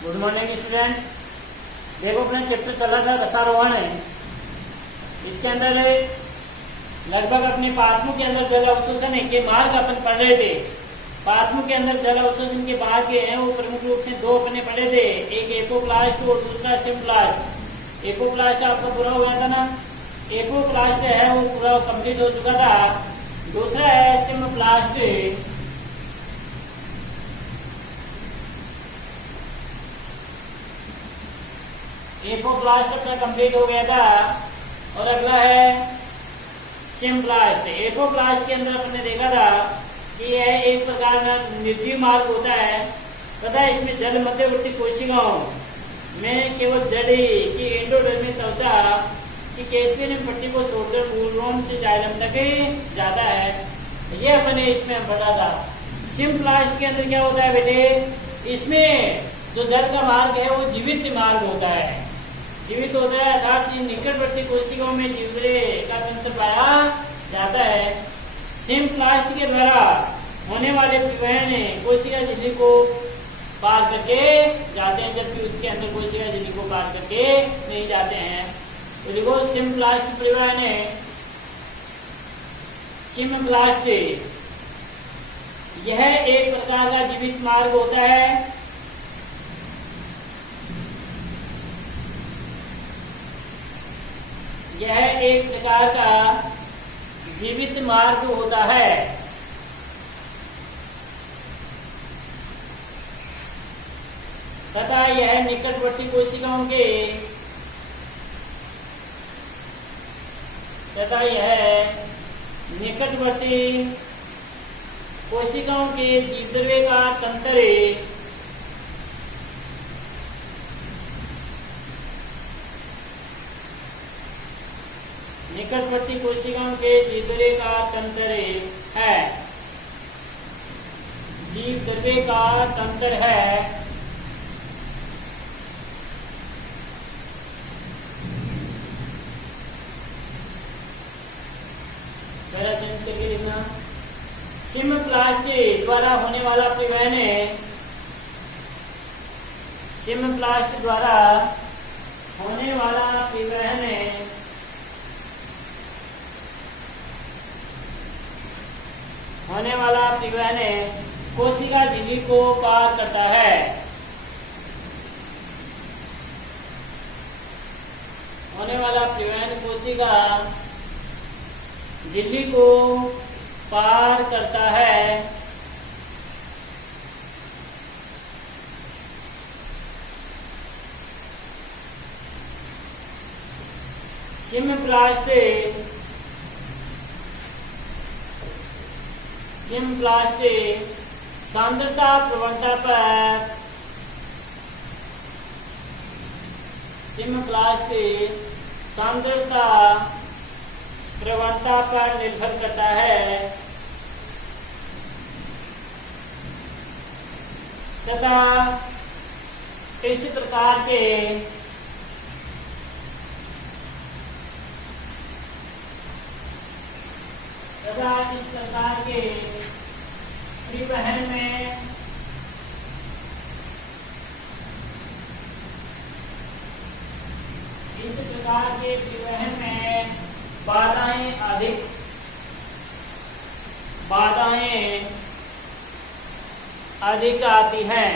Good morning student. देखो अपना chapter चला था रसारोहण है। इसके अंदर लगभग अपने पाठमों के अंदर जल अवशोषण के मार्ग अपन पढ़ रहे थे। पाठमों के अंदर जल अवशोषण के मार्ग हैं वो प्रमुख रूप से दो अपने पढ़े थे, एक एपोप्लास्ट और दूसरा सिम्प्लास्ट। एपोप्लास्ट आपका पूरा हो गया था ना। एपोप्लास्ट है वो पूरा कंप्लीट हो चुका था। दूसरा है सिम्प्लास्ट। एपोप्लास्ट अपना कंप्लीट हो गया था और अगला है सिम्प्लास्ट। एपोप्लास्ट के अंदर अपने देखा था कि यह एक प्रकार का निर्जीव मार्ग होता है। पता है इसमें जल मध्यवर्ती कोशिकाओं में केवल जड़ी की एंडोडर्मिस त्वचा की कैस्पियन पट्टी को छोड़कर मूलरोम से जाइलम तक जाता है। ये अपने इसमें पढ़ा था। सिम्प्लास्ट के अंदर क्या होता है बेटे, इसमें जो जल का मार्ग है वो जीवित मार्ग होता है। जीवित होता है अर्थात निकटवर्ती कोशिकाओं में जीवरे का तंत्र पाया जाता है। सिम्प्लास्ट के द्वारा होने वाले परिवहन कोशिका झिल्ली को पार करके जाते हैं, जबकि उसके अंदर कोशिका झिल्ली को पार करके नहीं जाते हैं। तो देखो सिम्प्लास्ट परिवहन है। सिम्प्लास्ट यह एक प्रकार का जीवित मार्ग होता है। यह एक प्रकार का जीवित मार्ग होता है। तथा यह निकटवर्ती कोशिकाओं के जीवद्रव्य का तंत्र निकटवर्ती कोशिकाओं के जीवद्रव्य का तंत्र है। जीवद्रव्य का तंत्र है। चेंज करके लिखना। सिम्प्लास्ट द्वारा होने वाला परिवहन है। सिम्प्लास्ट द्वारा होने वाला परिवहन है कोशिका झिल्ली को पार करता है। होने वाला परिवहन कोशिका झिल्ली को पार करता है। सिम्प्लास्ट सांद्रता प्रवणता पर निर्भर करता है तथा इस प्रकार के परिवहन में बाधाएं अधिक आती हैं।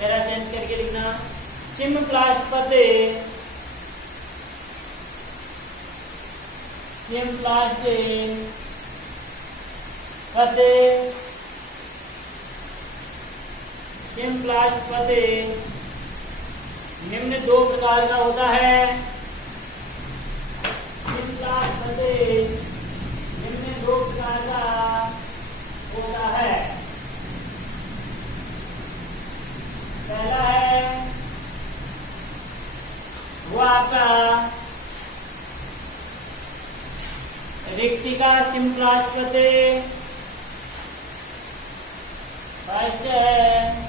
मेरा चेंज करके लिखना। सिम्प्लास्ट पद निम्न दो प्रकार का होता है। सिम्प्लास्ट पद निम्न दो प्रकार का होता है। पहला है वो आपका रिक्तिका सिम्प्लास्ट पद। फर्स्ट है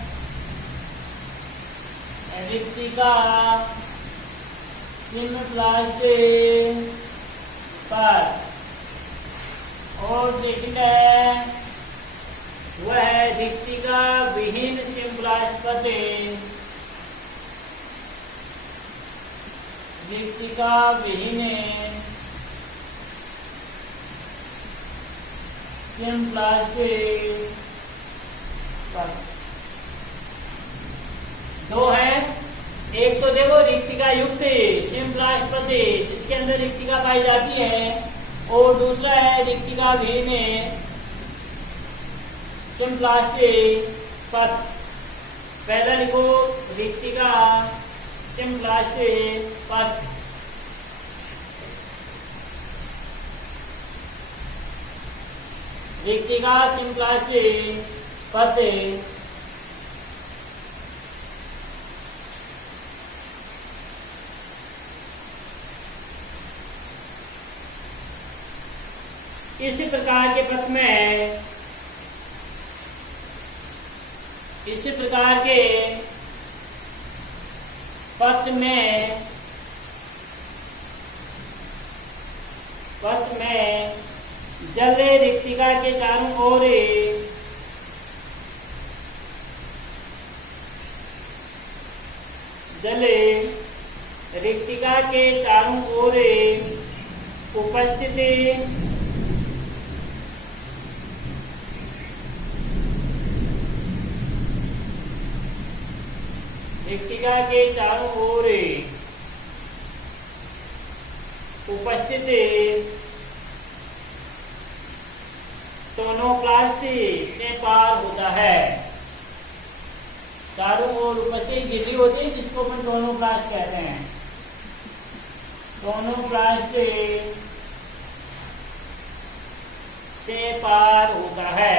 रिक्तिका सिम्प्लास्ट पर और सेकंड है वह है रिक्तिका विहीन सिंप्लास्ट पद। रिक्तिका विहीन सिंप्लास्ट पद दो है। एक तो देखो रिक्तिका युक्त सिंप्लास्ट पद जिसके अंदर रिक्तिका पाई जाती है, और दूसरा है रिक्तिका विहीन सिंप्लास्ट पद। पहला लिखो रिक्तिका सिंप्लास्ट पद। रिक्तिका सिंप्लास्ट पद इस प्रकार के पद में, इस प्रकार के पद में जल रिक्तिका के चारों ओर जल रिक्तिका के चारों ओर उपस्थित रिक्तिका के चारों ओर उपस्थित टोनोप्लास्ट से पार होता है। चारों ओर उपस्थित गिरी होती है जिसको अपन टोनोप्लास्ट कहते हैं। टोनोप्लास्ट से पार होता है।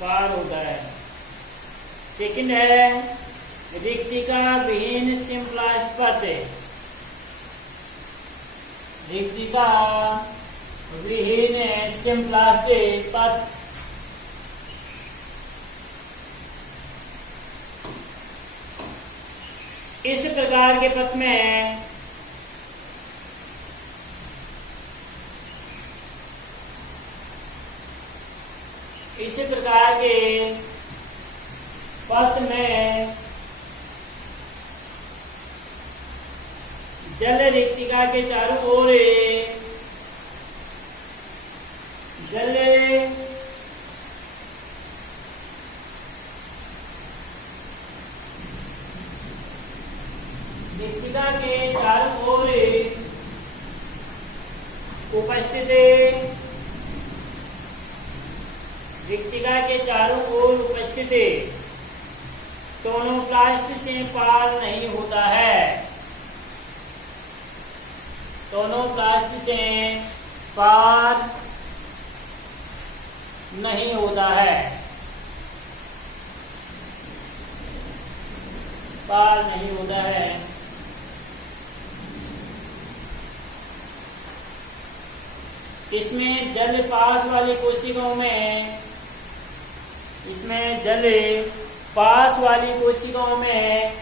पार होता है। सेकंड है रिक्तिका विहीन सिंप्लास्ट पद। रिक्तिका विहीन सिंप्लास्ट पद इस प्रकार के पद में इसी प्रकार के पद में जल रिक्तिका के चारों ओर जल रिक्तिका के चारों ओर उपस्थित रिक्तिका के चारों ओर उपस्थित टोनोप्लास्ट से पार नहीं होता है। टोनोप्लास्ट से पार नहीं होता है। पार नहीं होता है। इसमें जल पास वाली कोशिकाओं में इसमें जल पास वाली कोशिकाओं में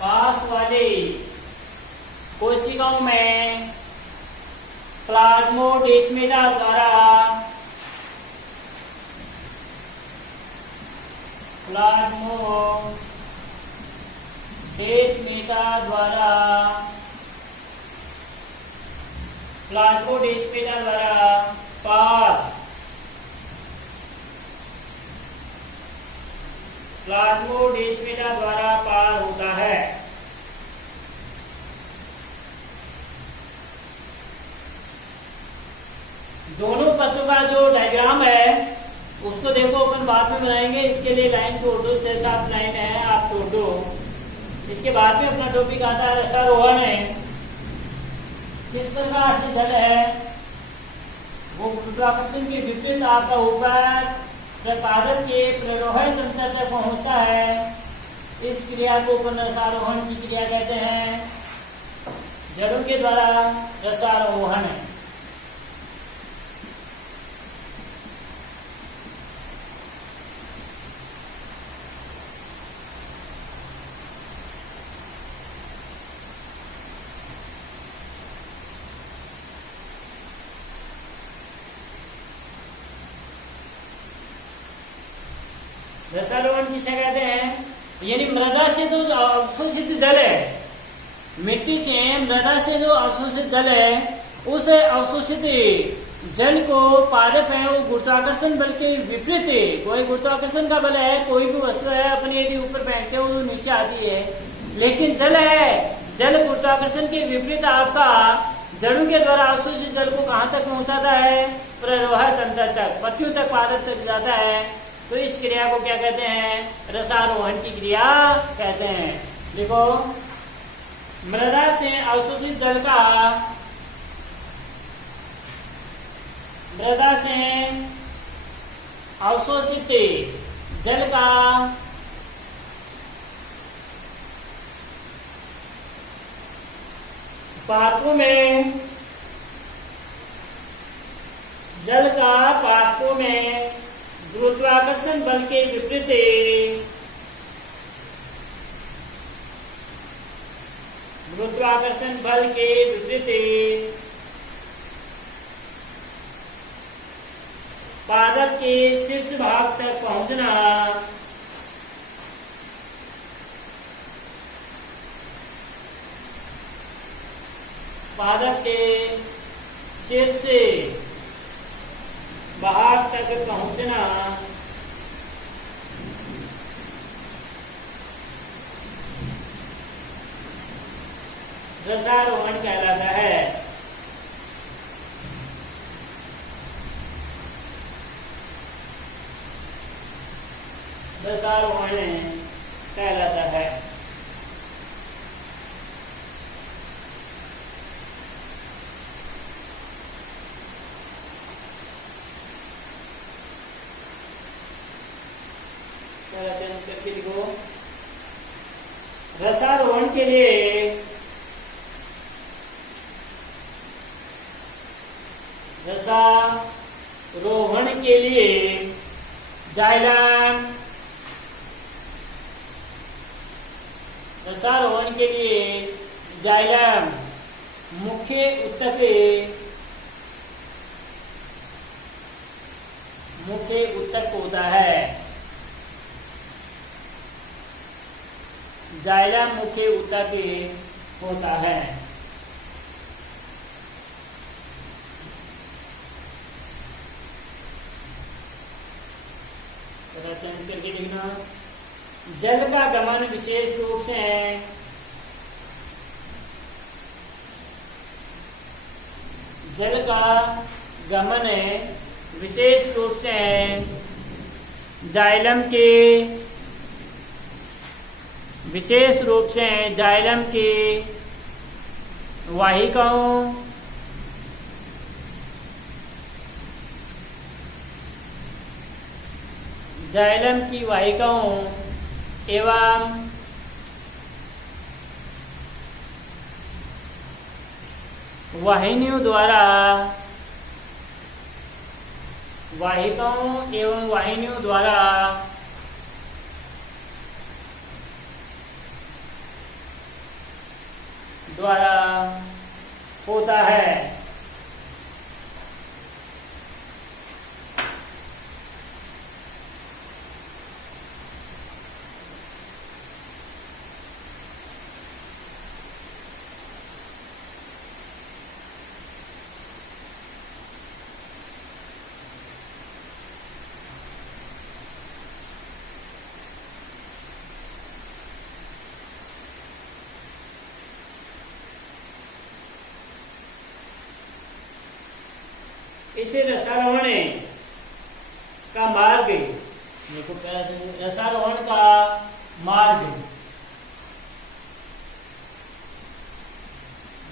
पास वाली कोशिकाओं में प्लाज्मोडेस्माटा द्वारा पार प्लाज्मोडेस्माटा द्वारा पार होता है। दोनों पत्रों का जो डायग्राम है उसको देखो अपन बाद में बनाएंगे। इसके लिए लाइन छोड़ दो, 6-7 लाइन है, आप छोड़ दो। इसके बाद में अपना टॉपिक आता है रसारोहण है। किस प्रकार से जल है वो गुरुत्वाकर्षण के विपरीत आपका ऊपर पादप के प्ररोहण तंत्र तक पहुंचता है। इस क्रिया को पुनरसारोहण की क्रिया कहते हैं। जड़ों के द्वारा रसारोहण। रसारोहण किसे कहते हैं? यानी मृदा से जो अवशोषित जल है, मिट्टी से मृदा से जो अवशोषित जल है, उस अवशोषित जल को पादप है वो गुरुत्वाकर्षण बल के विपरीत, कोई गुरुत्वाकर्षण का बल है, कोई भी वस्तु है अपने यदि ऊपर बैठते हो नीचे आती है, लेकिन जल है, जल गुरुत्वाकर्षण के विपरीत आपका जड़ों के द्वारा अवशोषित जल को कहाँ तक पहुंचाता है? प्ररोह तंत्र तक, पत्तियों तक, पादप तक जाता है। तो इस क्रिया को क्या कहते हैं? रसारोहण की क्रिया कहते हैं। देखो, मृदा से अवशोषित जल का, मृदा से अवशोषित जल का पादपों में, जल का पादपों में गुरुत्वाकर्षण बल के विपरीत, गुरुत्वाकर्षण बल के विपरीत पादप के शीर्ष भाग तक पहुंचना, पादप के शीर्ष भाग तक पहुंचना रसारोहण कहलाता है। रसारोहण कहलाता है। करके लिखो, रसारोहण के लिए रसारोहण के लिए जाइलम, रसारोहण के लिए जाइलम मुख्य ऊतक, मुख्य ऊतक होता है। जाइलम मुख्य ऊतक होता है। चेंज करके लिखना, जल का गमन विशेष रूप से जल का गमन विशेष रूप से जाइलम के, विशेष रूप से जाइलम की वाहिकाओं, जाइलम की वाहिकाओं एवं वाहिनियों द्वारा, वाहिकाओं एवं वाहिनियों द्वारा होता है। इसे रसारोहण का मार्ग, देखो रसारोहण का मार्ग,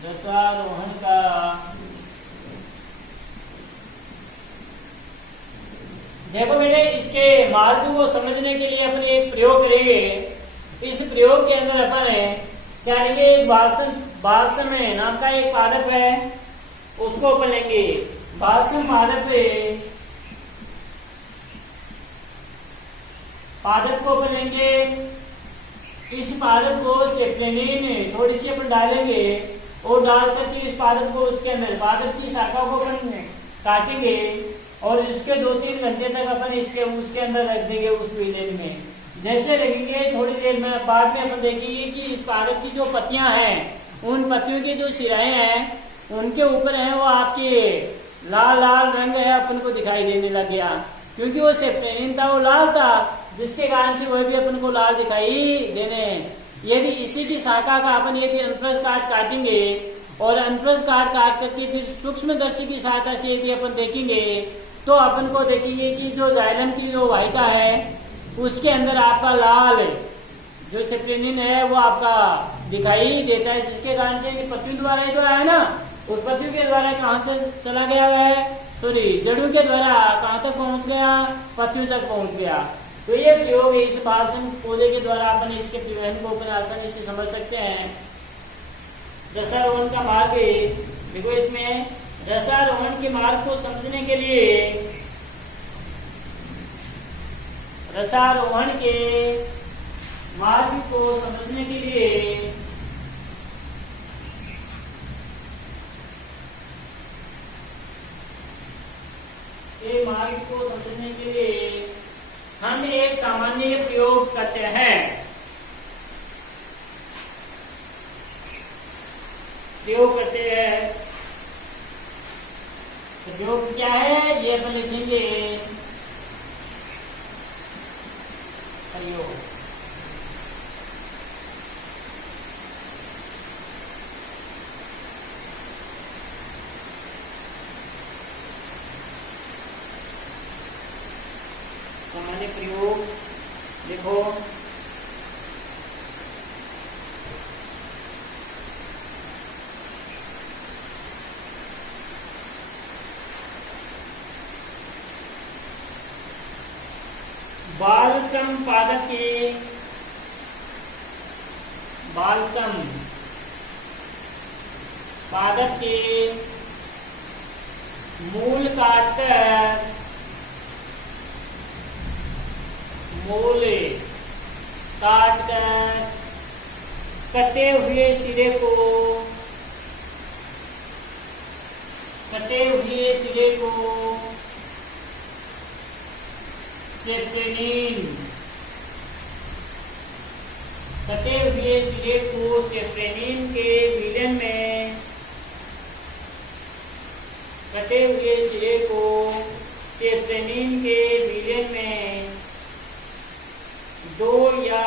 रसारोहण का देखो बेटे, इसके मार्ग को समझने के लिए अपन एक प्रयोग करेंगे। इस प्रयोग के अंदर अपन क्या लेंगे, एक बालसम नाम का एक पादप है, उसको अपन लेंगे। बालसम पादप को अपन लेंगे। इस पादप को सेप्टेनिन थोड़ी सी अपन डालेंगे और डाल करके इस पादप को उसके अंदर पादप की शाखा को अपन काटेंगे और इसके 2-3 घंटे तक अपन उसके अंदर रख देंगे उस विलेन में। जैसे लगेंगे थोड़ी देर में बाद में अपन देखेंगे कि इस पादप की जो पत्तियां हैं, उन पत्तियों की जो सिराएं हैं, उनके ऊपर है वो आपके लाल लाल रंग है अपन को दिखाई देने लग गया, क्योंकि वो सेप्टेनिन था, वो लाल था, जिसके कारण से वह भी अपन को लाल दिखाई देने। यदि इसी की शाखा का अपन यदि अनप्रस्थ काट काटेंगे और अनप्रस्थ काट करके फिर सूक्ष्मदर्शी की सहायता से यदि अपन देखेंगे तो अपन को देखेंगे कि जो जाइलम की जो वाहिका है उसके अंदर आपका लाल जो सेप्टेनिन है वो आपका दिखाई देता है, जिसके कारण से पत्तियों द्वारा ही तो आया ना, और पत्तियों के द्वारा कहाँ तक चला गया है, सॉरी जड़ों के द्वारा कहाँ तक पहुंच गया, पत्तियों तक पहुंच गया। तो ये प्रयोग इस बालसम पौधे के द्वारा अपन इसके प्रयोजन को अपन आसानी से समझ सकते हैं। रसारोहण का मार्ग, देखो इसमें रसारोहण के मार्ग को समझने के लिए, रसारोहण के मार्ग को समझने के लिए हम एक सामान्य प्रयोग करते हैं। प्रयोग क्या है ये अपन लिखेंगे, प्रयोग। सामान्य प्रयोग देखो, बालसम पादप के मूल काटकर कटे हुए सिरे को सेप्टेनिन के विलयन में, दो या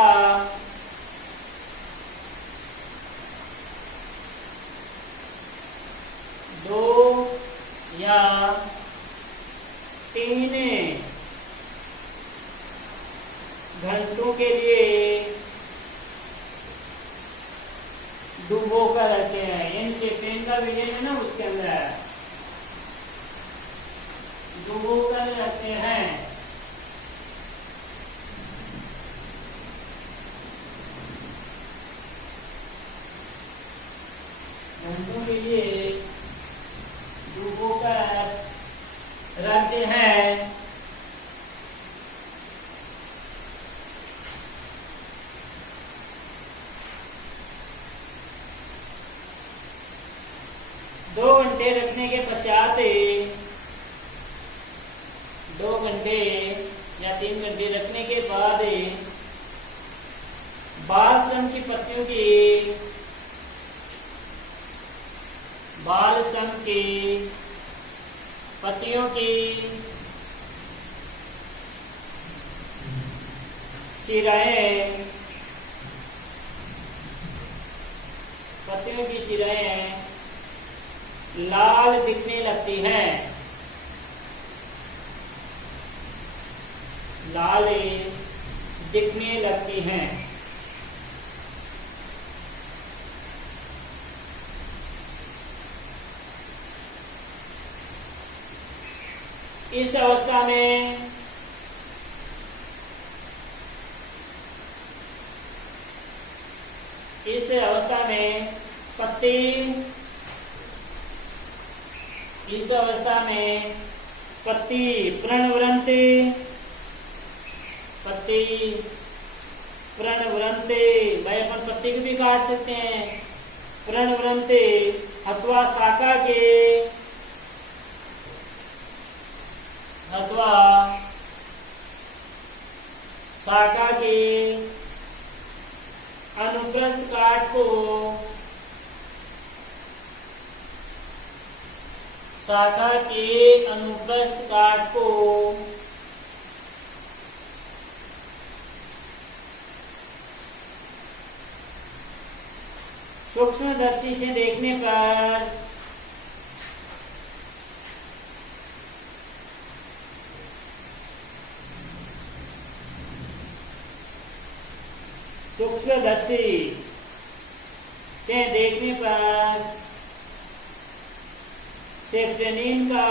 3 घंटों के लिए डुबो कर रखते हैं। इन सेप्टेनिन का विलयन है ना, उसके अंदर डुबो कर रखते हैं। घंटों के लिए डुबो कर रखते हैं। दो घंटे रखने के पश्चात 2 घंटे या 3 घंटे रखने के बाद बालसम की पत्तियों की सिराएं लाल दिखने लगती हैं, इस अवस्था में में पत्ती, इस अवस्था में पत्ती प्रणवरंते, पत्ती प्रणवरंते, भाई अपन पत्ती को भी काट सकते हैं, प्रणवरंते अथवा शाखा के, अथवा शाखा के अनुप्रस्थ काट को, शाखा के अनुप्रस्थ काट को सूक्ष्मदर्शी से देखने पर सूक्ष्मदर्शी से देखने पर सेप्टेनिन का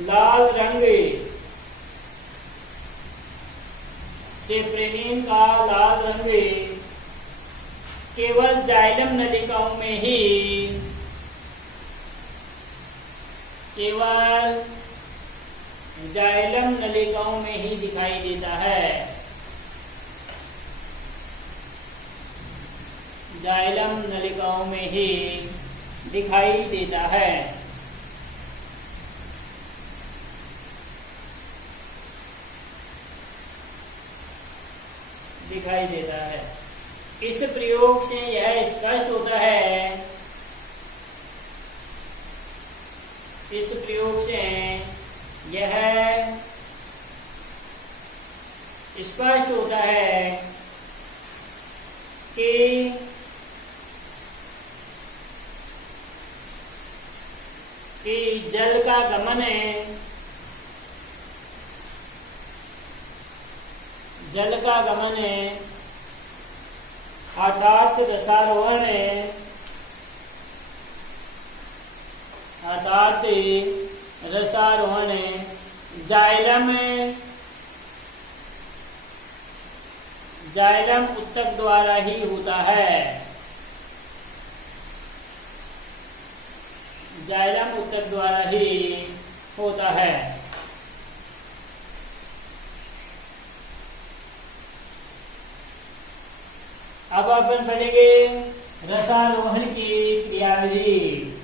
लाल रंग, सेप्टेनिन का लाल रंग केवल जाइलम नलिकाओं में ही, केवल जाइलम नलिकाओं में ही दिखाई देता है, जाइलम नलिकाओं में ही दिखाई देता है। दिखाई देता है। इस प्रयोग से यह स्पष्ट होता है, इस प्रयोग से यह स्पष्ट होता है कि जल का गमन है, जल का गमन है अर्थात रसारोहण है, अर्थात रसारोहण जाइलम उत्तक द्वारा ही होता है, जाइलम उत्तक द्वारा ही होता है। अब अपन पढ़ेंगे रसारोहण की क्रियाविधि।